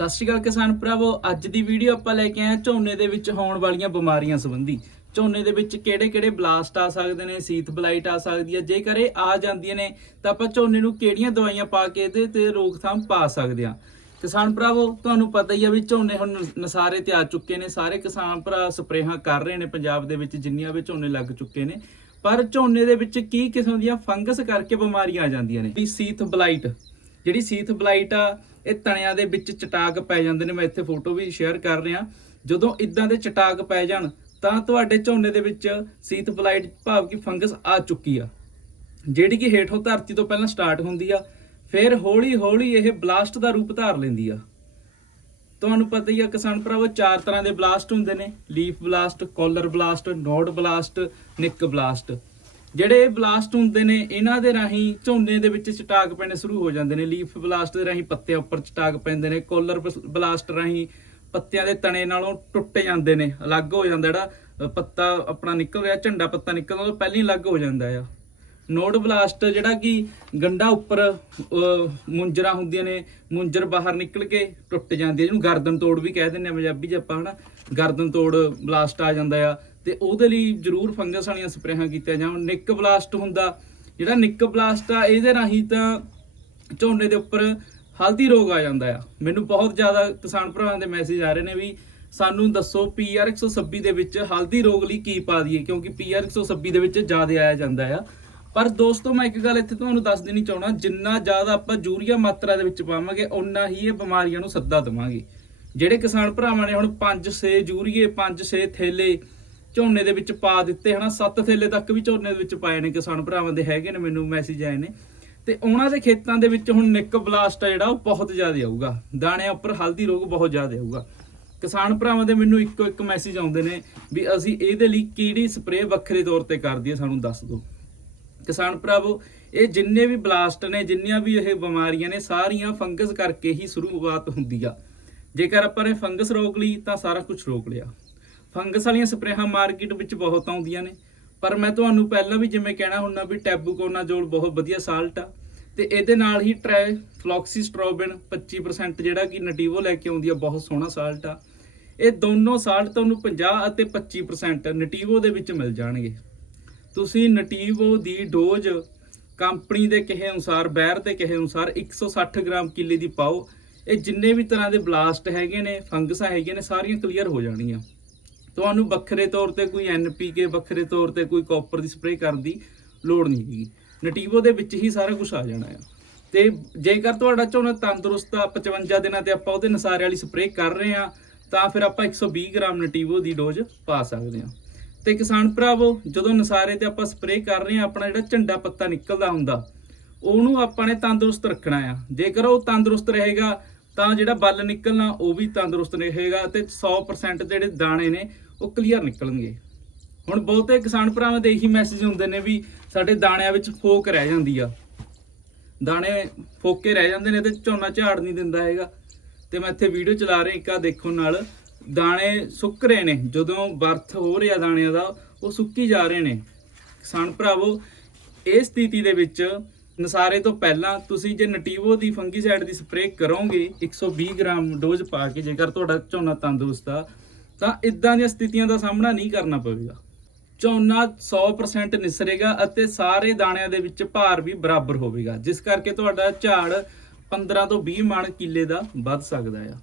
ਸਤਿ ਸ਼੍ਰੀ ਅਕਾਲ ਕਿਸਾਨ ਭਰਾਵੋ, ਅੱਜ ਦੀ ਵੀਡੀਓ ਆਪਾਂ ਲੈ ਕੇ ਆਏ ਝੋਨੇ ਦੇ ਵਿੱਚ ਹੋਣ ਵਾਲੀਆਂ ਬਿਮਾਰੀਆਂ ਸੰਬੰਧੀ। ਝੋਨੇ ਦੇ ਵਿੱਚ ਕਿਹੜੇ-ਕਿਹੜੇ ਬਲਾਸਟ ਆ ਸਕਦੇ ਨੇ ਸੀਤ ਬਲਾਈਟ ਆ ਸਕਦੀ ਹੈ ਜੇਕਰ ਇਹ ਆ ਜਾਂਦੀਆਂ ਨੇ, ਤਾਂ ਆਪਾਂ ਝੋਨੇ ਨੂੰ ਕਿਹੜੀਆਂ ਦਵਾਈਆਂ ਪਾ ਕੇ ਇਹਦੇ ਤੇ ਰੋਕਥਾਮ ਪਾ ਸਕਦੇ ਹਾਂ। ਕਿਸਾਨ ਭਰਾਵੋ, ਤੁਹਾਨੂੰ ਪਤਾ ਹੀ ਆ ਵੀ ਝੋਨੇ ਹੁਣ ਨਸਾਰੇ ਤੇ ਆ ਚੁੱਕੇ ਨੇ, ਸਾਰੇ ਕਿਸਾਨ ਭਰਾ ਸਪਰੇਹਾਂ ਕਰ ਰਹੇ ਨੇ ਪੰਜਾਬ ਦੇ ਵਿੱਚ, ਜਿੰਨੀਆਂ ਵੀ ਝੋਨੇ ਲੱਗ ਚੁੱਕੇ ਨੇ। ਪਰ ਝੋਨੇ ਦੇ ਵਿੱਚ ਕੀ ਕਿਸਮ ਦੀਆਂ ਫੰਗਸ ਕਰਕੇ ਬਿਮਾਰੀਆਂ ਆ ਜਾਂਦੀਆਂ ਨੇ? ਵੀ ਸੀਥ ਬਲਾਈਟ ਜਿਹੜੀ ਸੀਥ ਬਲਾਈਟ ਆ, ਇਹ ਤਣਿਆਂ ਦੇ ਵਿੱਚ ਚਟਾਕ ਪੈ ਜਾਂਦੇ ਨੇ। ਮੈਂ ਇੱਥੇ ਫੋਟੋ ਵੀ ਸ਼ੇਅਰ ਕਰ ਰਿਹਾ। ਜਦੋਂ ਇਦਾਂ ਦੇ ਚਟਾਕ ਪੈ ਜਾਣ, ਤਾਂ ਤੁਹਾਡੇ ਝੋਨੇ ਦੇ ਵਿੱਚ ਸੀਥ ਬਲਾਈਟ ਭਾਵ ਕਿ ਫੰਗਸ ਆ ਚੁੱਕੀ ਆ। ਜਿਹੜੀ ਕਿ ਹੇਠੋਂ ਧਰਤੀ ਤੋਂ ਪਹਿਲਾਂ ਸਟਾਰਟ ਹੁੰਦੀ ਆ, ਫਿਰ ਹੌਲੀ ਹੌਲੀ ਇਹ ਬਲਾਸਟ ਦਾ ਰੂਪ ਧਾਰ ਲੈਂਦੀ ਆ। ਤੁਹਾਨੂੰ ਪਤਾ ਹੀ ਆ, ਕਿਸਾਨ ਭਰਾਵੋ, ਚਾਰ ਤਰ੍ਹਾਂ ਦੇ ਬਲਾਸਟ ਹੁੰਦੇ ਨੇ। Leaf blast, collar blast, node blast, neck blast. ਜਿਹੜੇ ਬਲਾਸਟ ਹੁੰਦੇ ਨੇ ਇਹਨਾਂ ਦੇ ਰਾਹੀਂ ਝੋਨੇ ਦੇ ਵਿੱਚ ਚਟਾਕ ਪੈਣੇ ਸ਼ੁਰੂ ਹੋ ਜਾਂਦੇ ਨੇ। ਲੀਫ ਬਲਾਸਟ ਦੇ ਰਾਹੀਂ ਪੱਤਿਆਂ ਉੱਪਰ ਚਟਾਕ ਪੈਂਦੇ ਨੇ। ਕਾਲਰ ਬਲਾਸਟ ਰਾਹੀਂ ਪੱਤਿਆਂ ਦੇ ਤਣੇ ਨਾਲੋਂ ਟੁੱਟ ਜਾਂਦੇ ਨੇ ਅਲੱਗ ਹੋ ਜਾਂਦਾ ਜਿਹੜਾ ਪੱਤਾ ਆਪਣਾ ਨਿਕਲ ਰਿਹਾ ਝੰਡਾ ਪੱਤਾ ਨਿਕਲਦਾ ਉਹ ਪਹਿਲਾਂ ਹੀ ਅਲੱਗ ਹੋ ਜਾਂਦਾ ਆ। ਨੋਡ ਬਲਾਸਟ ਜਿਹੜਾ ਕਿ ਗੰਡਾ ਉੱਪਰ ਅਹ, ਮੁੰਜਰਾ ਹੁੰਦੀਆਂ ਨੇ ਮੁੰਜਰ ਬਾਹਰ ਨਿਕਲ ਕੇ ਟੁੱਟ ਜਾਂਦੀ ਹੈ। ਜਿਹਨੂੰ ਗਰਦਨ ਤੋੜ ਵੀ ਕਹਿ ਦਿੰਦੇ ਆ ਪੰਜਾਬੀ ਚ ਆਪਾਂ ਹਨਾ? ਗਰਦਨ ਤੋੜ ਬਲਾਸਟ ਆ ਜਾਂਦਾ ਆ। ਤੇ ਉਹਦੇ ਲਈ ਜ਼ਰੂਰ ਫੰਗਸ ਵਾਲੀਆਂ ਸਪਰੇਹਾਂ ਕੀਤੀਆਂ ਜਾਣ। ਨਿੱਕ ਬਲਾਸਟ ਹੁੰਦਾ, ਜਿਹੜਾ ਨਿੱਕ ਬਲਾਸਟ ਆ, ਇਹਦੇ ਰਾਹੀਂ ਤਾਂ ਝੋਨੇ ਦੇ ਉੱਪਰ ਹਲਦੀ ਰੋਗ ਆ ਜਾਂਦਾ ਆ। ਮੈਨੂੰ ਬਹੁਤ ਜ਼ਿਆਦਾ ਕਿਸਾਨ ਭਰਾਵਾਂ ਦੇ ਮੈਸੇਜ ਆ ਰਹੇ ਨੇ ਵੀ ਸਾਨੂੰ ਦੱਸੋ PR 126 ਦੇ ਵਿੱਚ ਹਲਦੀ ਰੋਗ ਲਈ ਕੀ ਪਾ ਦਈਏ, ਕਿਉਂਕਿ PR 126 ਦੇ ਵਿੱਚ ਜ਼ਿਆਦਾ ਆਇਆ ਜਾਂਦਾ ਆ। ਪਰ ਦੋਸਤੋ, ਮੈਂ ਇੱਕ ਗੱਲ ਇੱਥੇ ਤੁਹਾਨੂੰ ਦੱਸ ਦੇਣੀ ਚਾਹਣਾ ਜਿੰਨਾ ਜ਼ਿਆਦਾ ਆਪਾਂ ਯੂਰੀਆ ਮਾਤਰਾ ਦੇ ਵਿੱਚ ਪਾਵਾਂਗੇ ਉਨਾ ਹੀ ਇਹ ਬਿਮਾਰੀਆਂ ਨੂੰ ਸੱਦਾ ਦੇਵਾਂਗੇ। ਜਿਹੜੇ ਕਿਸਾਨ ਭਰਾਵਾਂ ਨੇ ਹੁਣ 5-6 ਯੂਰੀਏ 5-6 ਥੈਲੇ ਝੋਨੇ ਦੇ ਵਿੱਚ ਪਾ ਦਿੱਤੇ, ਹਨਾ? ਸੱਤ ਥੈਲੇ ਤੱਕ ਵੀ ਝੋਨੇ ਦੇ ਵਿੱਚ ਪਾਏ ਨੇ ਕਿਸਾਨ ਭਰਾਵਾਂ ਦੇ, ਹੈਗੇ ਨੇ ਮੈਨੂੰ ਮੈਸੇਜ ਆਏ ਨੇ। ਤੇ ਉਹਨਾਂ ਦੇ ਖੇਤਾਂ ਦੇ ਵਿੱਚ ਹੁਣ ਨਿੱਕ ਬਲਾਸਟ ਆ ਜਿਹੜਾ, ਉਹ ਬਹੁਤ ਜ਼ਿਆਦਾ ਆਊਗਾ। ਦਾਣਿਆਂ ਉੱਪਰ ਹਲਦੀ ਰੋਗ ਬਹੁਤ ਜ਼ਿਆਦਾ ਆਊਗਾ। ਕਿਸਾਨ ਭਰਾਵਾਂ ਦੇ ਮੈਨੂੰ ਇੱਕੋ ਇੱਕ ਮੈਸੇਜ ਆਉਂਦੇ ਨੇ ਵੀ ਅਸੀਂ ਇਹਦੇ ਲਈ ਕਿਹੜੀ ਸਪਰੇਅ ਵੱਖਰੇ ਤੌਰ ਤੇ ਕਰਦੀ ਹੈ ਸਾਨੂੰ ਦੱਸ ਦਿਓ। ਕਿਸਾਨ ਭਰਾਵੋ, ਇਹ ਜਿੰਨੇ ਵੀ ਬਲਾਸਟ ਨੇ, ਜਿੰਨੀਆਂ ਵੀ ਇਹ ਬਿਮਾਰੀਆਂ ਨੇ, ਸਾਰੀਆਂ ਫੰਗਸ ਕਰਕੇ ਹੀ ਸ਼ੁਰੂਆਤ ਹੁੰਦੀ ਆ। ਜੇਕਰ ਆਪਾਂ ਨੇ ਫੰਗਸ ਰੋਕ ਲਈ, ਤਾਂ ਸਾਰਾ ਕੁਝ ਰੋਕ ਲਿਆ। ਫੰਗਸ ਵਾਲੀਆਂ ਸਪਰੇਹਾਂ ਮਾਰਕੀਟ ਵਿੱਚ ਬਹੁਤ ਆਉਂਦੀਆਂ ਨੇ। ਪਰ ਮੈਂ ਤੁਹਾਨੂੰ ਪਹਿਲਾਂ ਵੀ ਜਿਵੇਂ ਕਹਿਣਾ ਹੁੰਦਾ ਵੀ ਟੈਬੂਕੋਨਾਜ਼ੋਲ ਬਹੁਤ ਵਧੀਆ ਸਾਲਟ ਆ। ਤੇ ਇਹਦੇ ਨਾਲ ਹੀ ਟ੍ਰਾਈ ਫਲੋਕਸੀਸਟ੍ਰੋਬਿਨ 25% ਜਿਹੜਾ ਕਿ ਨਟੀਵੋ ਲੈ ਕੇ ਆਉਂਦੀ ਆ, ਬਹੁਤ ਸੋਹਣਾ ਸਾਲਟ ਆ। ਇਹ ਦੋਨੋਂ ਸਾਲਟ ਤੁਹਾਨੂੰ 50 ਅਤੇ 25% ਨਟੀਵੋ ਦੇ ਵਿੱਚ ਮਿਲ ਜਾਣਗੇ। ਤੁਸੀਂ ਨਟੀਵੋ ਦੀ ਡੋਜ਼ ਕੰਪਨੀ ਦੇ ਕਹੇ ਅਨੁਸਾਰ, ਬੈਰ ਦੇ ਕਹੇ ਅਨੁਸਾਰ 160 ਗ੍ਰਾਮ ਕਿੱਲੇ ਦੀ ਪਾਓ। ਇਹ ਜਿੰਨੇ ਵੀ ਤਰ੍ਹਾਂ ਦੇ ਬਲਾਸਟ ਹੈਗੇ ਨੇ, ਫੰਗਸਾਂ ਹੈਗੀਆਂ ਨੇ, ਸਾਰੀਆਂ ਕਲੀਅਰ ਹੋ ਜਾਣਗੀਆਂ। ਤੁਹਾਨੂੰ ਵੱਖਰੇ ਤੌਰ ਤੇ ਕੋਈ ਐਨਪੀਕੇ ਵੱਖਰੇ ਤੌਰ ਤੇ ਕੋਈ ਕਾਪਰ ਦੀ ਸਪਰੇਅ ਕਰਨ ਦੀ ਲੋੜ ਨਹੀਂ ਹੈਗੀ। ਨਟੀਵੋ ਦੇ ਵਿੱਚ ਹੀ ਸਾਰਾ ਕੁਝ ਆ ਜਾਣਾ ਆ। ਤੇ ਜੇਕਰ ਤੁਹਾਡਾ ਝੋਨਾ ਤੰਦਰੁਸਤ ਆ 55 ਦਿਨਾਂ ਤੇ ਆਪਾਂ ਉਹਦੇ ਨਸਾਰੇ ਵਾਲੀ ਸਪਰੇਅ ਕਰ ਰਹੇ ਆ, ਤਾਂ ਫਿਰ ਆਪਾਂ 120 ਗ੍ਰਾਮ ਨਟੀਵੋ ਦੀ ਡੋਜ਼ ਪਾ ਸਕਦੇ ਆ। ਤੇ ਕਿਸਾਨ ਭਰਾਵੋ, ਜਦੋਂ ਨਸਾਰੇ ਤੇ ਆਪਾਂ ਸਪਰੇਅ ਕਰ ਰਹੇ ਆ, ਆਪਣਾ ਜਿਹੜਾ ਝੰਡਾ ਪੱਤਾ ਨਿਕਲਦਾ ਹੁੰਦਾ, ਉਹਨੂੰ ਆਪਾਂ ਨੇ ਤੰਦਰੁਸਤ ਰੱਖਣਾ ਆ। ਜੇਕਰ ਉਹ ਤੰਦਰੁਸਤ ਰਹੇਗਾ ਤਾਂ ਜਿਹੜਾ ਬੱਲ ਨਿਕਲਣਾ ਉਹ ਵੀ ਤੰਦਰੁਸਤ ਰਹੇਗਾ ਤੇ 100% ਜਿਹੜੇ ਦਾਣੇ ਨੇ ਉਹ ਕਲੀਅਰ ਨਿਕਲਣਗੇ। ਹੁਣ ਬਹੁਤੇ ਕਿਸਾਨ ਭਰਾਵਾਂ ਦੇ ਇਹੀ ਮੈਸੇਜ ਹੁੰਦੇ ਨੇ ਵੀ ਸਾਡੇ ਦਾਣਿਆਂ ਵਿੱਚ ਫੋਕ ਰਹਿ ਜਾਂਦੀ ਆ। ਦਾਣੇ ਫੋਕੇ ਰਹਿ ਜਾਂਦੇ ਨੇ ਤੇ ਝੋਨਾ ਝਾੜ ਨਹੀਂ ਦਿੰਦਾ ਹੈਗਾ। ਤੇ ਮੈਂ ਇੱਥੇ ਵੀਡੀਓ ਚਲਾ ਰਿਹਾ, ਇੱਕ ਆ ਦੇਖੋ ਨਾਲ। ਦਾਣੇ ਸੁੱਕ ਰਹੇ ਨੇ, ਜਦੋਂ ਬਰਥ ਹੋ ਰਿਹਾ ਦਾਣਿਆਂ ਦਾ, ਉਹ ਸੁੱਕੀ ਜਾ ਰਹੇ ਨੇ। ਕਿਸਾਨ ਭਰਾਵੋ ਇਹ ਸਥਿਤੀ ਦੇ ਵਿੱਚ ਨਸਾਰੇ ਤੋਂ ਪਹਿਲਾਂ ਤੁਸੀਂ ਜੇ ਨਟੀਵੋ ਦੀ ਫੰਗੀਸਾਈਡ ਦੀ ਸਪਰੇਅ ਕਰੋਗੇ 120 ਗ੍ਰਾਮ ਡੋਜ਼ ਪਾ ਕੇ, ਜੇਕਰ ਤੁਹਾਡਾ ਝੋਨਾ ਤੰਦਰੁਸਤ ਆ, ਤਾਂ ਇਦਾਂ ਦੀਆਂ ਸਥਿਤੀਆਂ ਦਾ ਸਾਹਮਣਾ ਨਹੀਂ ਕਰਨਾ ਪਵੇਗਾ। ਝੋਨਾ 100% ਨਿਸਰੇਗਾ ਅਤੇ ਸਾਰੇ ਦਾਣਿਆਂ ਦੇ ਵਿੱਚ ਭਾਰ ਵੀ ਬਰਾਬਰ ਹੋਵੇਗਾ, ਜਿਸ ਕਰਕੇ ਤੁਹਾਡਾ ਝਾੜ 15 ਤੋਂ 20 ਮਣ ਕਿੱਲੇ ਦਾ ਵੱਧ ਸਕਦਾ ਆ।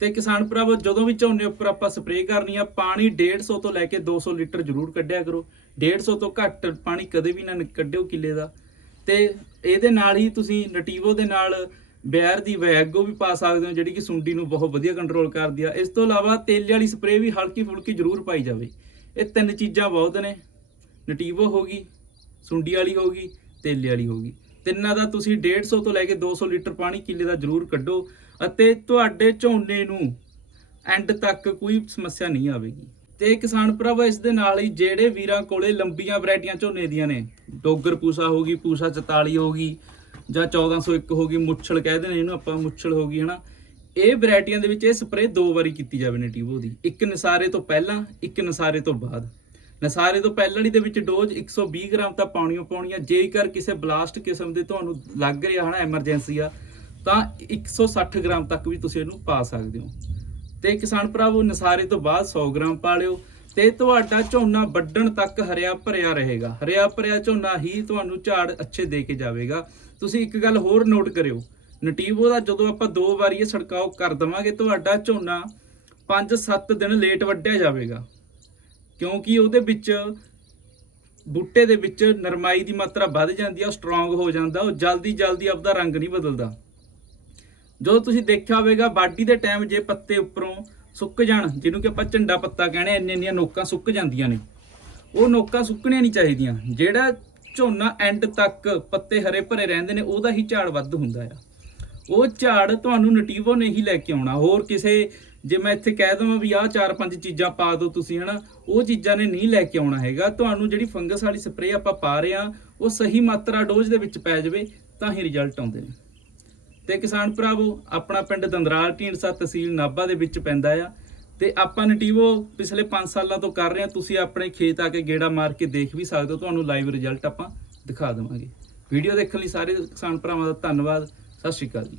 ਤੇ ਕਿਸਾਨ ਭਰਾਵੋ, ਜਦੋਂ ਵੀ ਝੋਨੇ ਉੱਪਰ ਆਪਾਂ ਸਪਰੇਅ ਕਰਨੀ ਆ, ਪਾਣੀ 150 ਤੋਂ ਲੈ ਕੇ 200 ਲੀਟਰ ਜ਼ਰੂਰ ਕੱਢਿਆ ਕਰੋ। 150 ਤੋਂ ਘੱਟ ਪਾਣੀ ਕਦੇ ਵੀ ਨਾ ਕੱਢਿਓ ਕਿੱਲੇ ਦਾ। ਤੇ ਇਹਦੇ ਨਾਲ ਹੀ ਤੁਸੀਂ ਨਟੀਵੋ ਦੇ ਨਾਲ ਬੈਰ ਦੀ ਵੈਗੋ ਵੀ ਪਾ ਸਕਦੇ ਹੋ, ਜਿਹੜੀ ਕਿ ਸੁੰਡੀ ਨੂੰ ਬਹੁਤ ਵਧੀਆ ਕੰਟਰੋਲ ਕਰਦੀ ਆ। ਇਸ ਤੋਂ ਇਲਾਵਾ ਤੇਲ ਵਾਲੀ ਸਪਰੇਅ ਵੀ ਹਲਕੀ ਫੁਲਕੀ ਜ਼ਰੂਰ ਪਾਈ ਜਾਵੇ। ਇਹ ਤਿੰਨ ਚੀਜ਼ਾਂ ਬਹੁਤ ਨੇ। ਨਟੀਵੋ ਹੋ ਗਈ, ਸੁੰਡੀ ਵਾਲੀ ਹੋ ਗਈ, ਤੇਲੇ ਵਾਲੀ ਹੋ ਗਈ। ਤਿੰਨਾਂ ਦਾ ਤੁਸੀਂ 150 ਤੋਂ ਲੈ ਕੇ 200 ਲੀਟਰ ਪਾਣੀ ਕਿੱਲੇ ਦਾ ਜ਼ਰੂਰ ਕੱਢੋ ਅਤੇ ਤੁਹਾਡੇ ਝੋਨੇ ਨੂੰ ਐਂਡ ਤੱਕ ਕੋਈ ਸਮੱਸਿਆ ਨਹੀਂ ਆਵੇਗੀ। ਤੇ ਕਿਸਾਨ ਭਰਾਵਾ ਇਸ ਦੇ ਨਾਲ ਹੀ ਜਿਹੜੇ ਵੀਰਾਂ ਕੋਲੇ ਲੰਬੀਆਂ ਵੈਰਾਈਟੀਆਂ ਝੋਨੇ ਦੀਆਂ ਨੇ, ਡੋਗਰ ਪੂਸਾ ਹੋ ਗਈ, ਪੂਸਾ 44 ਹੋ ਗਈ ਜਾਂ 1401 ਹੋ ਗਈ, ਮੁੱਛਲ ਕਹਿੰਦੇ ਨੇ ਇਹਨੂੰ ਆਪਾਂ, ਮੁੱਛਲ ਹੋ ਗਈ, ਹਨਾ। ਇਹ ਵੈਰਾਈਟੀਆਂ ਦੇ ਵਿੱਚ ਇਹ ਸਪਰੇਅ ਦੋ ਵਾਰੀ ਕੀਤੀ ਜਾਵੇ ਨਟੀਵੋ ਦੀ, ਇੱਕ ਨਸਾਰੇ ਤੋਂ ਪਹਿਲਾਂ, ਇੱਕ ਨਸਾਰੇ ਤੋਂ ਬਾਅਦ। ਨਸਾਰੇ ਤੋਂ ਪਹਿਲਾਂ ਪਹਿਲੜੀ ਦੇ ਵਿੱਚ ਡੋਜ਼ 120 ਗ੍ਰਾਮ ਤਾਂ ਪਾਉਣੀਓ ਪਾਉਣੀ ਆ ਜੇਕਰ ਕਿਸੇ ਬਲਾਸਟ ਕਿਸਮ ਦੇ ਤੁਹਾਨੂੰ ਲੱਗ ਰਿਹਾ, ਹਨਾ, ਐਮਰਜੈਂਸੀ ਆ, ਤਾਂ 160 ਗ੍ਰਾਮ ਤੱਕ ਵੀ ਤੁਸੀਂ ਇਹਨੂੰ ਪਾ ਸਕਦੇ ਹੋ। ਤੇ ਕਿਸਾਨ ਭਰਾਵੋ, ਨਸਾਰੇ ਤੋਂ ਬਾਅਦ 100 ਗ੍ਰਾਮ ਪਾ ਲਿਓ ਤੇ ਤੁਹਾਡਾ ਝੋਨਾ ਵੱਢਣ ਤੱਕ ਹਰਿਆ ਭਰਿਆ ਰਹੇਗਾ। ਹਰਿਆ ਭਰਿਆ ਝੋਨਾ ਹੀ ਤੁਹਾਨੂੰ ਝਾੜ ਅੱਛੇ ਦੇ ਕੇ ਜਾਵੇਗਾ। ਤੁਸੀਂ ਇੱਕ ਗੱਲ ਹੋਰ ਨੋਟ ਕਰਿਓ। ਨਟੀਵੋ ਦਾ ਜਦੋਂ ਆਪਾਂ ਦੋ ਵਾਰੀ ਇਹ ਛੜਕਾਓ ਕਰ ਦਵਾਂਗੇ, ਤੁਹਾਡਾ ਝੋਨਾ 5-7 ਦਿਨ ਲੇਟ ਵੱਢਿਆ ਜਾਵੇਗਾ। ਕਿਉਂਕਿ ਉਹਦੇ ਵਿੱਚ ਬੂਟੇ ਦੇ ਵਿੱਚ ਨਰਮਾਈ ਦੀ ਮਾਤਰਾ ਵੱਧ ਜਾਂਦੀ ਆ, ਉਹ ਸਟਰੋਂਗ ਹੋ ਜਾਂਦਾ, ਉਹ ਜਲਦੀ ਜਲਦੀ ਆਪਦਾ ਰੰਗ ਨਹੀਂ ਬਦਲਦਾ। ਜਦੋਂ ਤੁਸੀਂ ਦੇਖਿਆ ਹੋਵੇਗਾ, ਬਾਡੀ ਦੇ ਟਾਈਮ ਜੇ ਪੱਤੇ ਉੱਪਰੋਂ ਸੁੱਕ ਜਾਣ, ਜਿਹਨੂੰ ਕਿ ਆਪਾਂ ਝੰਡਾ ਪੱਤਾ ਕਹਿੰਦੇ ਇੰਨੇ ਇੰਨੀਆਂ ਨੋਕਾਂ ਸੁੱਕ ਜਾਂਦੀਆਂ ਨੇ। ਉਹ ਨੋਕਾਂ ਸੁੱਕਣੀਆਂ ਨਹੀਂ ਚਾਹੀਦੀਆਂ। ਜਿਹੜਾ ਝੋਨਾ ਐਂਡ ਤੱਕ ਪੱਤੇ ਹਰੇ ਭਰੇ ਰਹਿੰਦੇ ਨੇ, ਉਹਦਾ ਹੀ ਝਾੜ ਵੱਧ ਹੁੰਦਾ ਆ। ਉਹ ਝਾੜ ਤੁਹਾਨੂੰ ਨਟੀਵੋ ਨੇ ਹੀ ਲੈ ਕੇ ਆਉਣਾ। ਹੋਰ ਕਿਸੇ, ਜੇ ਮੈਂ ਇੱਥੇ ਕਹਿ ਦਵਾਂ ਵੀ ਆਹ ਚਾਰ ਪੰਜ ਚੀਜ਼ਾਂ ਪਾ ਦਿਓ ਤੁਸੀਂ, ਹਨਾ, ਉਹ ਚੀਜ਼ਾਂ ਨੇ ਨਹੀਂ ਲੈ ਕੇ ਆਉਣਾ ਹੈਗਾ। ਤੁਹਾਨੂੰ ਜਿਹੜੀ ਫੰਗਸ ਵਾਲੀ ਸਪਰੇਅ ਆਪਾਂ ਪਾ ਰਹੇ ਆ ਉਹ ਸਹੀ ਮਾਤਰਾ ਡੋਜ਼ ਦੇ ਵਿੱਚ ਪੈ ਜਾਵੇ, ਤਾਂ ਹੀ ਰਿਜ਼ਲਟ ਆਉਂਦੇ ਨੇ। ਤੇ ਕਿਸਾਨ ਭਰਾਵੋ, ਆਪਣਾ ਪਿੰਡ ਦੰਦਰਾਲ ਢੀਂਡਸਾ ਤਹਿਸੀਲ ਨਾਭਾ ਦੇ ਵਿੱਚ ਪੈਂਦਾ ਆ। ਤੇ ਆਪਾਂ ਨਟੀਵੋ, ਪਿਛਲੇ 5 ਸਾਲਾਂ ਤੋਂ ਕਰ ਰਹੇ ਆ। ਤੁਸੀਂ ਆਪਣੇ ਖੇਤ ਆ ਕੇ ਗੇੜਾ ਮਾਰ ਕੇ ਦੇਖ ਵੀ ਸਕਦੇ ਹੋ। ਤੁਹਾਨੂੰ ਲਾਈਵ ਰਿਜ਼ਲਟ ਆਪਾਂ ਦਿਖਾ ਦੇਵਾਂਗੇ। ਵੀਡੀਓ ਦੇਖਣ ਲਈ ਸਾਰੇ ਕਿਸਾਨ ਭਰਾਵਾਂ ਦਾ ਧੰਨਵਾਦ। ਸਤਿ ਸ਼੍ਰੀ ਅਕਾਲ ਜੀ।